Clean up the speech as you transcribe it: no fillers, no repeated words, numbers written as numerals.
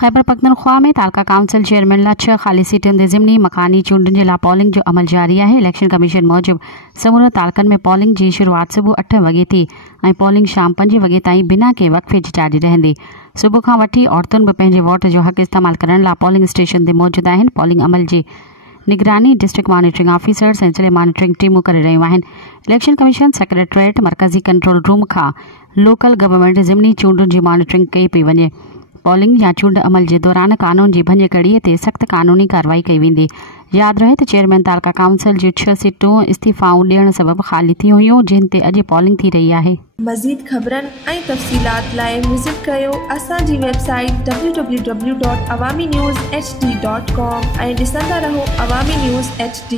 खैबर पख्तूनख्वा में तालका council chairman लाइ 6 ख़ाली सीटुनि ते ज़िमनी मकानी चूंडुनि जे लाइ पॉलिंग जो अमल जारी आहे। इलेक्शन कमीशन मूजिब समूरे तालकनि में पॉलिंग जी शुरूआत सुबुह 8 वॻे थी ऐं पॉलिंग शाम 5 वॻे ताईं बिना के वक़फ़े जे जारी रहंदी। सुबुह खां वठी औरतुनि बि पंहिंजे वोट जो हक़ इस्तेमाल करण लाइ पॉलिंग स्टेशन ते मौजूद आहिनि। पॉलिंग अमल जी निगरानी डिस्ट्रिक्ट मॉनिटरिंग ऑफिसर्स ऐं ज़िले मॉनिटरिंग टीमूं करे रहियूं आहिनि। इलेक्शन कमीशन सेक्रेटरीट मरकज़ी कंट्रोल रूम खां लोकल गवर्नमेंट ज़िमनी चूंडुनि जी मॉनिटरिंग कई पई वञे। पॉलिंग या चूंड अमल के दौरान कानून की भंज कड़ीअ ते सख्त कानूनी कार्रवाई कई वेंदी। याद रहे तो चेयरमैन तालका काउंसिल जी 6 सीटूं इस्तीफ़ाऊं ॾियण सबब खाली थी हुयूं, जिन ते अॼु पॉलिंग थी रही है। मज़ीद ख़बरनि ऐं तफ़सीलात लाइ विज़िट कयो असांजी वेबसाइट www.awamiNewsHD.com ऐं ॾिसंदा रहो अवामी न्यूज़ HD।